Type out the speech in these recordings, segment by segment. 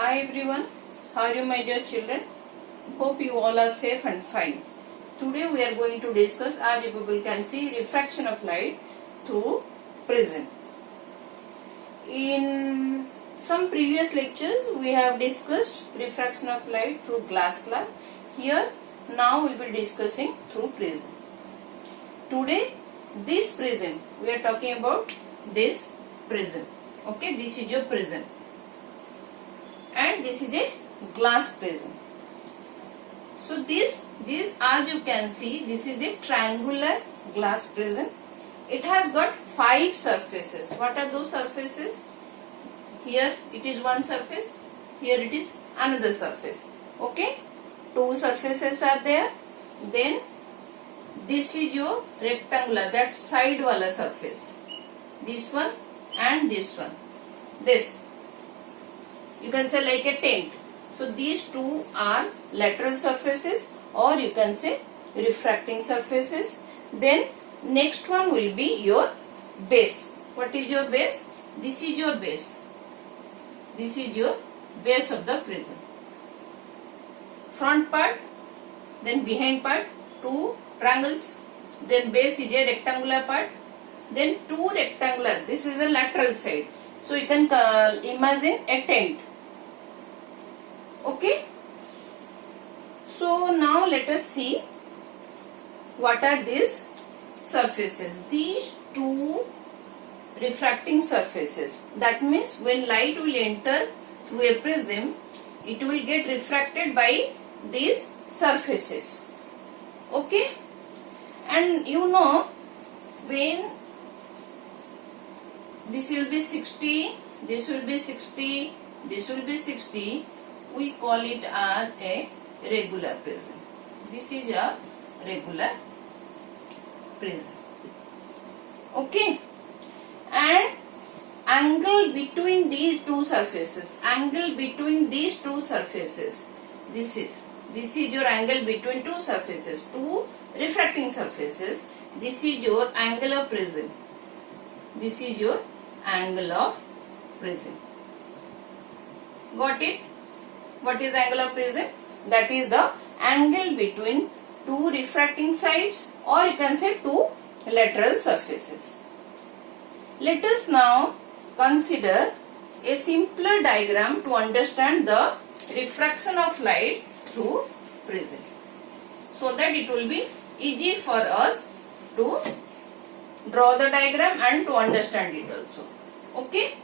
Hi everyone, how are you my dear children? Hope you all are safe and fine. Today we are going to discuss, as you people can see, refraction of light through prism. In some previous lectures we have discussed refraction of light through glass slab. Here now we will be discussing through prism. Today this prism, we are talking about this prism. Okay, this is your prism. And this is a glass prism. So this as you can see, this is a triangular glass prism. It has got 5 surfaces. What are those surfaces? Here it is one surface, here it is another surface. Okay, 2 surfaces are there. Then this is your rectangular, that side wala surface. This one and this one. This, you can say like a tent. So these 2 are lateral surfaces, or you can say refracting surfaces. Then next one will be your base. What is your base? This is your base. This is your base of the prism. Front part, then behind part, 2 triangles. Then base is a rectangular part. Then 2 rectangular. This is the lateral side. So you can imagine a tent. Okay, so now let us see what are these surfaces. These 2 refracting surfaces, that means when light will enter through a prism, it will get refracted by these surfaces. Okay, and you know, when this will be 60, this will be 60, this will be 60, we call it as a regular prism. This is a regular prism. Okay, and angle between these 2 surfaces, this is your angle between 2 surfaces, 2 refracting surfaces. This is your angle of prism. This is your angle of prism. Got it? What is angle of prism? That is the angle between 2 refracting sides, or you can say 2 lateral surfaces. Let us now consider a simpler diagram to understand the refraction of light through prism, so that it will be easy for us to draw the diagram and to understand it also. Okay.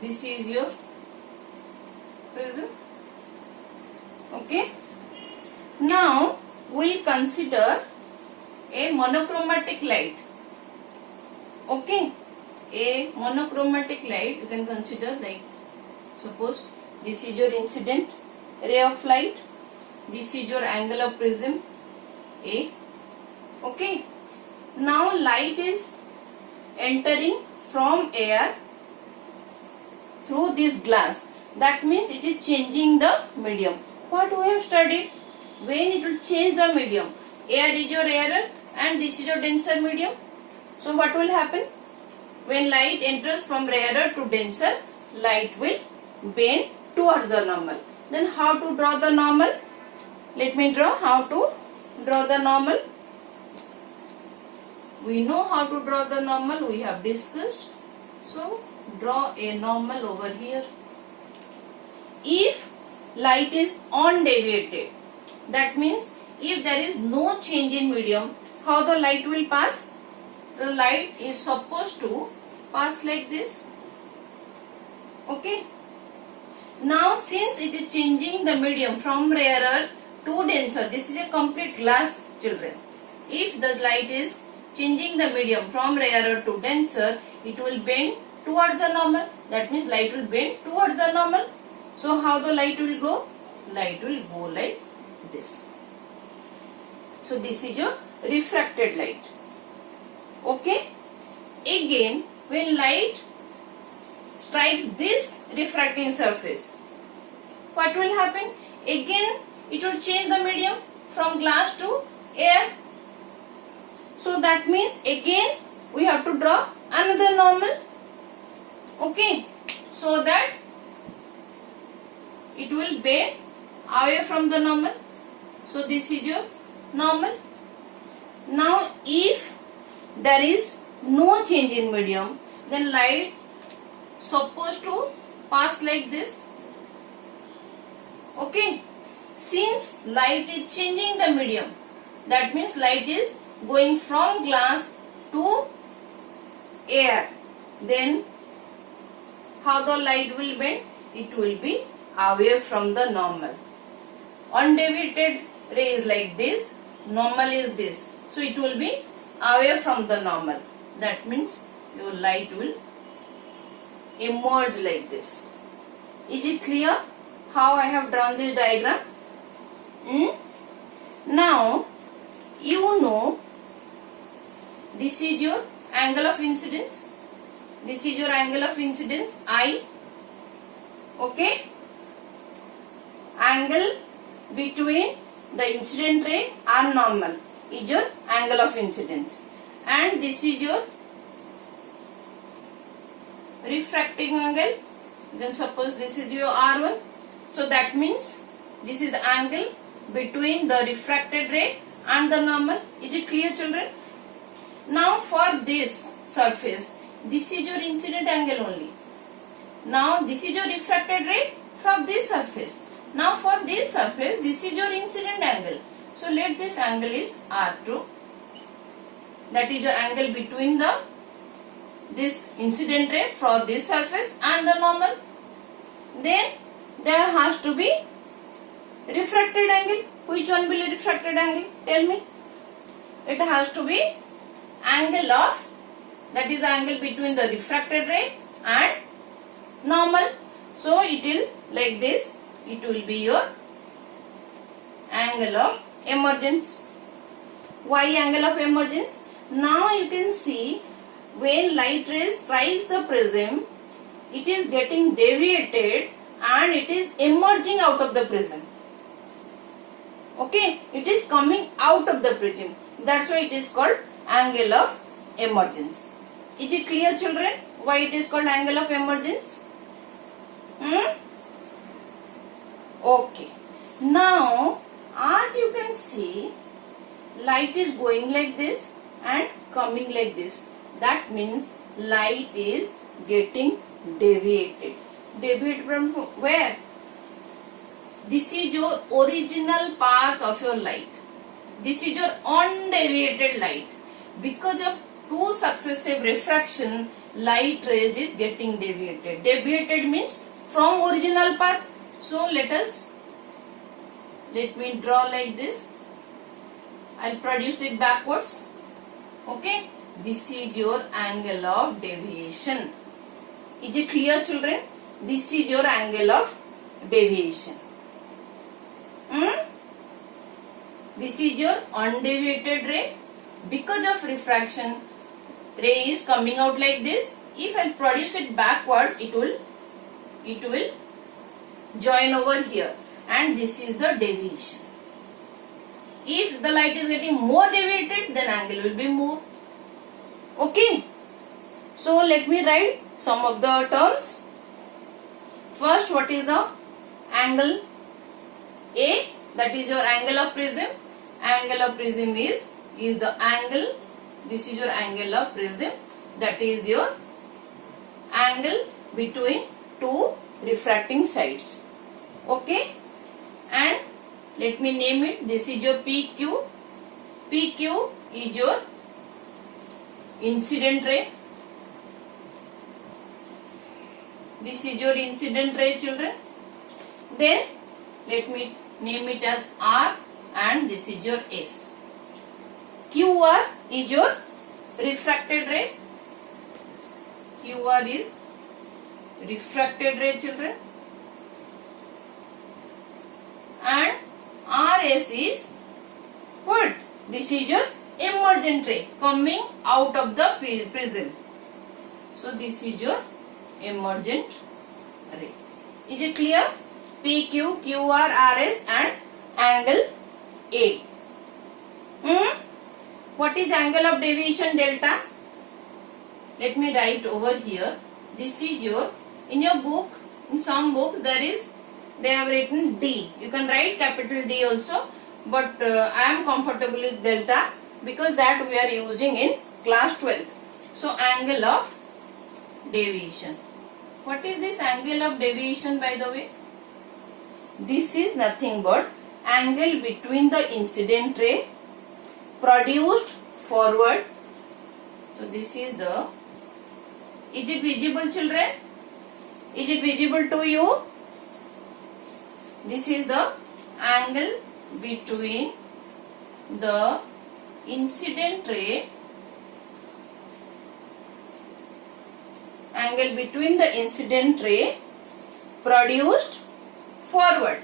This is your prism. Okay. Now we'll consider a monochromatic light. Okay. A monochromatic light you can consider, like suppose this is your incident ray of light. This is your angle of prism A. Okay. Now light is entering from air through this glass. That means it is changing the medium. What we have studied? When it will change the medium, air is your rarer and this is your denser medium. So what will happen? When light enters from rarer to denser, light will bend towards the normal. Then how to draw the normal? Let me draw how to draw the normal. We know how to draw the normal, we have discussed. So draw a normal over here. If light is undeviated, that means if there is no change in medium, how the light will pass? The light is supposed to pass like this. Okay. Now since it is changing the medium from rarer to denser, this is a complete glass, children. If the light is changing the medium from rarer to denser, it will bend towards the normal. That means light will bend towards the normal. So how the light will go? Light will go like this. So this is your refracted light. Okay. Again, when light strikes this refracting surface, what will happen? Again it will change the medium from glass to air. So that means again we have to draw another normal. Okay, so that it will bend away from the normal. So this is your normal. Now if there is no change in medium, then light supposed to pass like this. Okay, since light is changing the medium, that means light is going from glass to air, then how the light will bend? It will be away from the normal. Undeviated ray is like this, normal is this, so it will be away from the normal. That means your light will emerge like this. Is it clear how I have drawn this diagram? Now you know this is your angle of incidence. This is your angle of incidence I. Okay, angle between the incident ray and normal is your angle of incidence, and this is your refracting angle. Then suppose this is your R1, so that means this is the angle between the refracted ray and the normal. Is it clear, children? Now for this surface, this is your incident angle only. Now this is your refracted ray from this surface. Now for this surface, this is your incident angle. So let this angle is R2. That is your angle between this incident ray from this surface and the normal. Then there has to be refracted angle. Which one will be refracted angle? Tell me. It has to be angle of, that is the angle between the refracted ray and normal. So it is like this. It will be your angle of emergence. Why angle of emergence? Now you can see when light rays strikes the prism, it is getting deviated and it is emerging out of the prism. Okay, it is coming out of the prism. That's why it is called angle of emergence. Is it clear, children, why it is called angle of emergence? Okay. Now, as you can see, light is going like this and coming like this. That means light is getting deviated. Deviated from where? This is your original path of your light. This is your undeviated light. Because of two successive refraction, light rays is getting deviated. Deviated means from original path. So let me draw like this. I'll produce it backwards. Okay, this is your angle of deviation. Is it clear, children? This is your angle of deviation. This is your undeviated ray. Because of refraction, ray is coming out like this. If I produce it backwards, it will join over here, and this is the deviation. If the light is getting more deviated, then angle will be more. Okay. So let me write some of the terms. First, what is the angle A? That is your angle of prism. Angle of prism is the angle. This is your angle of prism. That is your angle between two refracting sides. Okay. And let me name it. This is your PQ. PQ is your incident ray. This is your incident ray, children. Then let me name it as R, and this is your S. QR is your refracted ray. QR is refracted ray, children. And RS is what? This is your emergent ray coming out of the prism. So this is your emergent ray. Is it clear? PQ, QR, RS and angle A. What is angle of deviation delta? Let me write over here. this is your, in your book, in some books they have written D. You can write capital D also, but I am comfortable with delta because that we are using in class 12th. So angle of deviation. What is this angle of deviation, by the way? This is nothing but angle between the incident ray produced forward. So this is the, is it visible, children? Is it visible to you? This is the angle between the incident ray, angle between the incident ray produced forward.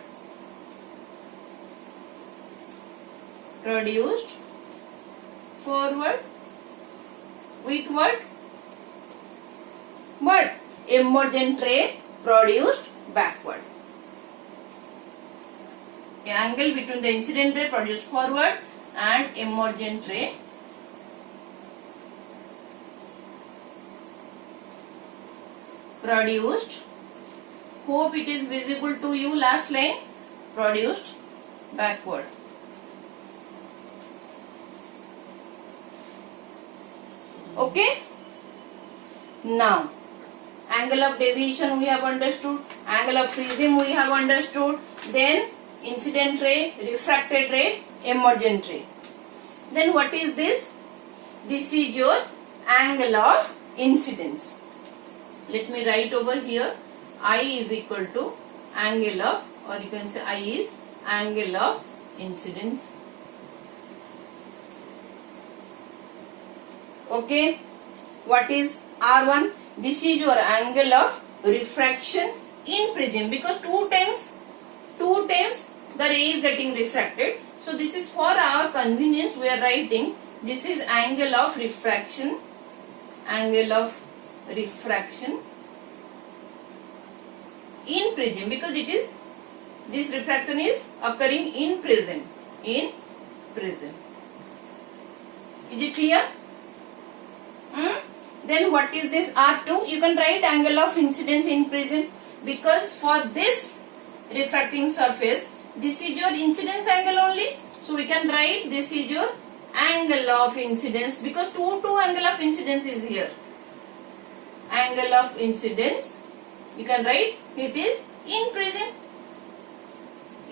Produced forward with what? But emergent ray produced backward. The angle between the incident ray produced forward and emergent ray produced, hope it is visible to you, last line, produced backward. Okay? Now, angle of deviation we have understood, angle of prism we have understood, then incident ray, refracted ray, emergent ray. Then what is this? This is your angle of incidence. Let me write over here, I is equal to angle of, or you can say I is angle of incidence. Okay, what is R1? This is your angle of refraction in prism, because two times the ray is getting refracted. So this is for our convenience we are writing, this is angle of refraction, angle of refraction in prism, because it is, this refraction is occurring in prism, in prism. Is it clear? Then what is this R2? You can write angle of incidence in prism, because for this refracting surface, this is your incidence angle only. So we can write this is your angle of incidence, because two angle of incidence is here. Angle of incidence, you can write it is in prism.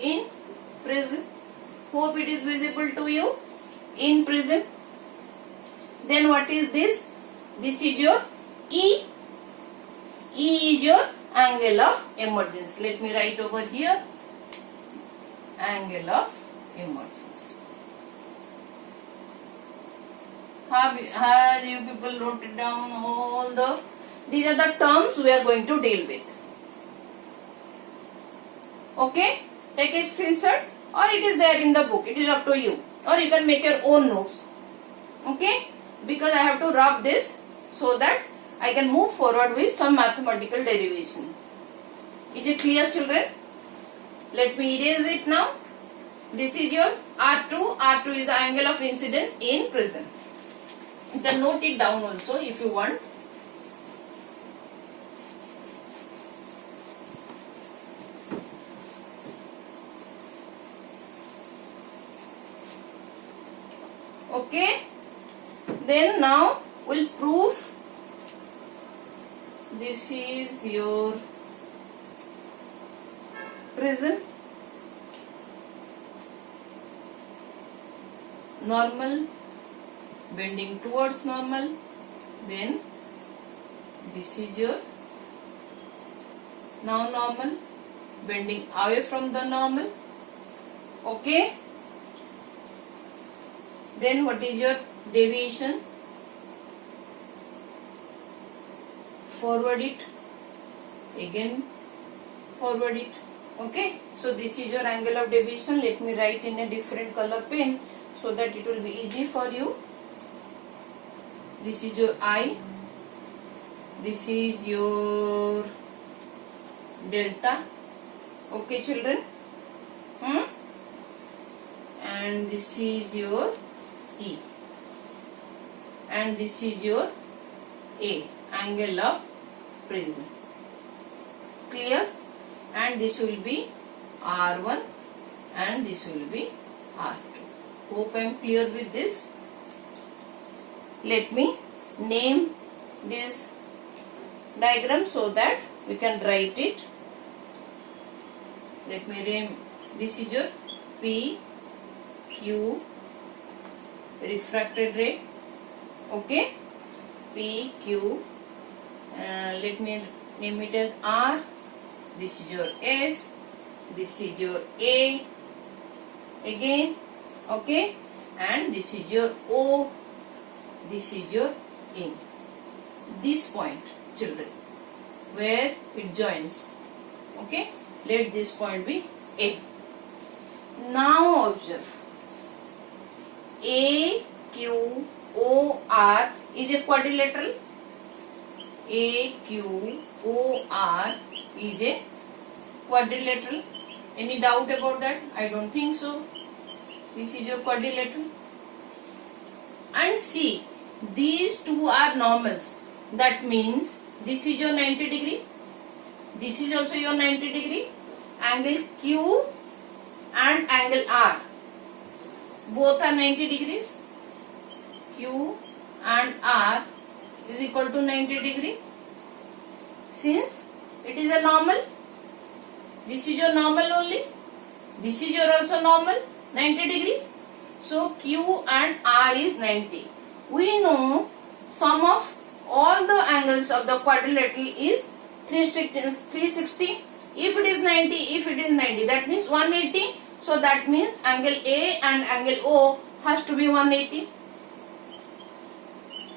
In prism. Hope it is visible to you. In prism. Then what is this? This is your E. E is your angle of emergence. Let me write over here. Angle of emergence. Have you people noted down all the, these are the terms we are going to deal with. Okay, take a screenshot, or it is there in the book, it is up to you, or you can make your own notes. Okay, because I have to rub this so that I can move forward with some mathematical derivation. Is it clear, children? Let me erase it now. This is your R2. R2 is the angle of incidence in prism. You can note it down also if you want. Okay. Then now we'll prove this is your prism. Normal, bending towards normal, then this is your now normal, bending away from the normal. Okay, then what is your deviation? Forward it, again forward it. Okay, so this is your angle of deviation. Let me write in a different color pen so that it will be easy for you. This is your I, this is your delta. Okay, children. And this is your E, and this is your A, angle of prism. Clear? And this will be R1 and this will be R2. Hope I am clear with this. Let me name this diagram so that we can write it. Let me name, this is your P, Q, refracted ray. Okay, P, Q. Let me name it as R. This is your S. This is your A. Again, okay, and this is your O. This is your A. This point, children, where it joins. Okay, let this point be A. Now observe, A, Q, O, R is a quadrilateral. A, Q, O, R is a quadrilateral. Any doubt about that? I don't think so. This is your quadrilateral. And see, these two are normals. That means this is your 90 degree. This is also your 90 degree. Angle Q and angle R, both are 90 degrees. Q and R is equal to 90 degree. Since it is a normal, this is your normal only. This is your also normal, 90 degree. So Q and R is 90. We know sum of all the angles of the quadrilateral is 360. If it is 90, if it is 90, that means 180. So that means angle A and angle O has to be 180.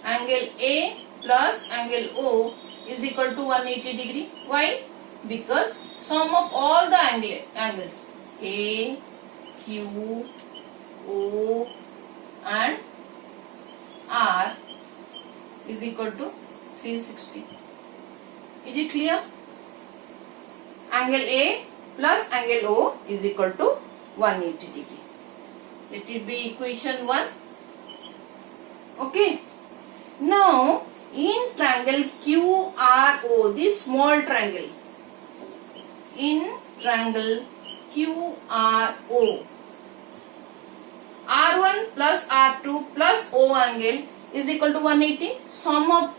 Angle A plus angle O is equal to 180 degree. Why? Because sum of all the angles A, Q, O and R is equal to 360. Is it clear? Angle A plus angle O is equal to 180 degree. Let it be equation 1. Okay. Now in triangle QRO, this small triangle, in triangle QRO, R1 plus R2 plus O angle is equal to 180. Sum of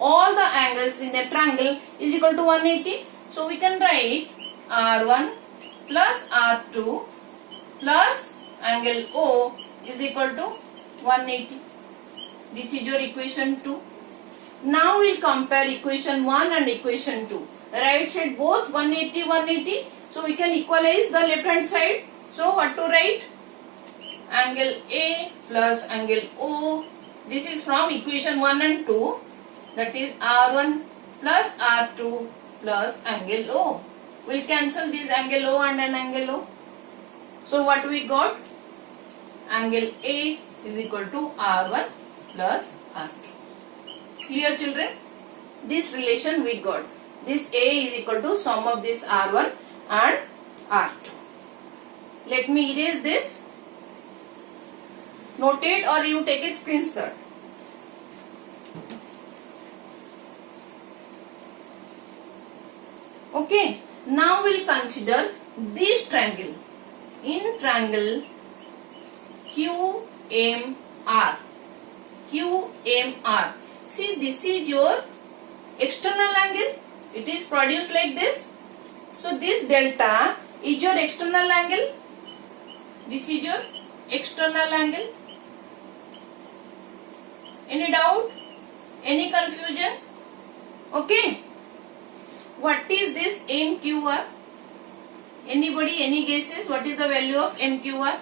all the angles in a triangle is equal to 180. So we can write R1 plus R2 plus angle O is equal to 180. This is your equation 2. Now we will compare equation 1 and equation 2. Right side both 180, 180. So we can equalize the left hand side. So what to write? Angle A plus angle O. This is from equation 1 and 2. That is R1 plus R2 plus angle O. We will cancel this angle O and an angle O. So what we got? Angle A is equal to R1 plus R2. Clear, children? This relation we got. This A is equal to sum of this R1 and R2. Let me erase this. Note it or you take a screenshot. Okay. Now we will consider this triangle. In triangle QMR. QMR. See, this is your external angle. It is produced like this. So this delta is your external angle. This is your external angle. Any doubt? Any confusion? Okay. What is this MQR? Anybody, any guesses? What is the value of MQR?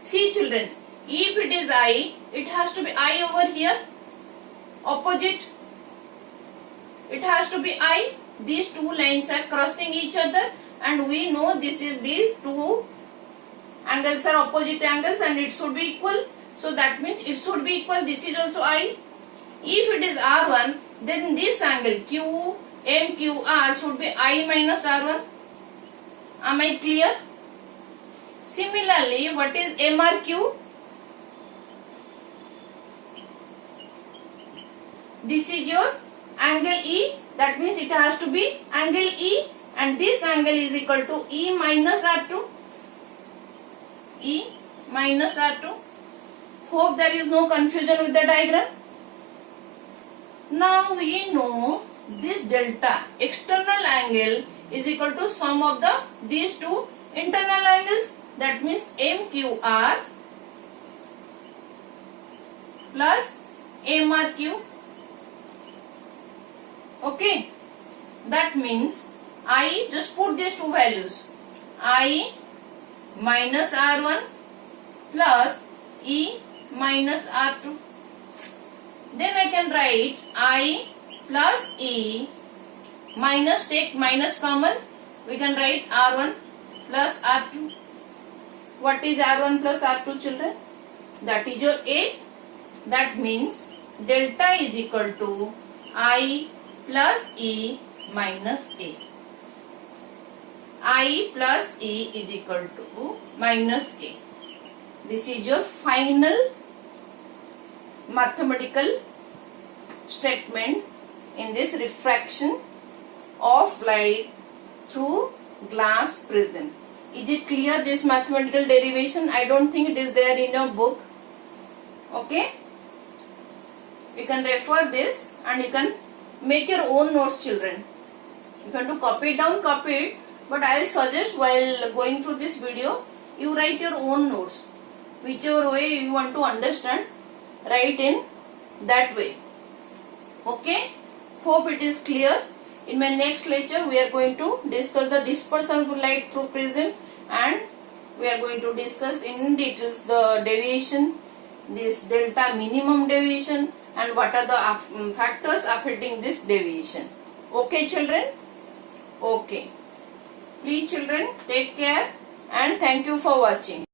See, children, if it is I, it has to be I over here. Opposite. It has to be I. These two lines are crossing each other and we know this is these two angles are opposite angles and it should be equal. So that means it should be equal. This is also I. If it is R1, then this angle QMQR should be I minus R1. Am I clear? Similarly, what is MRQ? This is your angle E, that means it has to be angle E, and this angle is equal to E minus R2. E minus R2. Hope there is no confusion with the diagram. Now we know this delta external angle is equal to sum of these two internal angles, that means MQR plus MRQ. Okay, that means I just put these two values, I minus R1 plus E minus R2. Then I can write I plus E minus, take minus common, we can write R1 plus R2. What is R1 plus R2, children? That is your A. That means delta is equal to I plus E minus A. I plus E is equal to minus A. This is your final mathematical statement in this refraction of light through glass prism. Is it clear, this mathematical derivation? I don't think it is there in your book. Okay, you can refer this and you can make your own notes, children. If you want to copy it down, copy it, but I will suggest while going through this video, you write your own notes. Whichever way you want to understand, write in that way. Okay, hope it is clear. In my next lecture, we are going to discuss the dispersion of light through prism, and we are going to discuss in details the deviation, this delta minimum deviation, and what are the factors affecting this deviation. Okay, children? Okay. Please, children, take care and thank you for watching.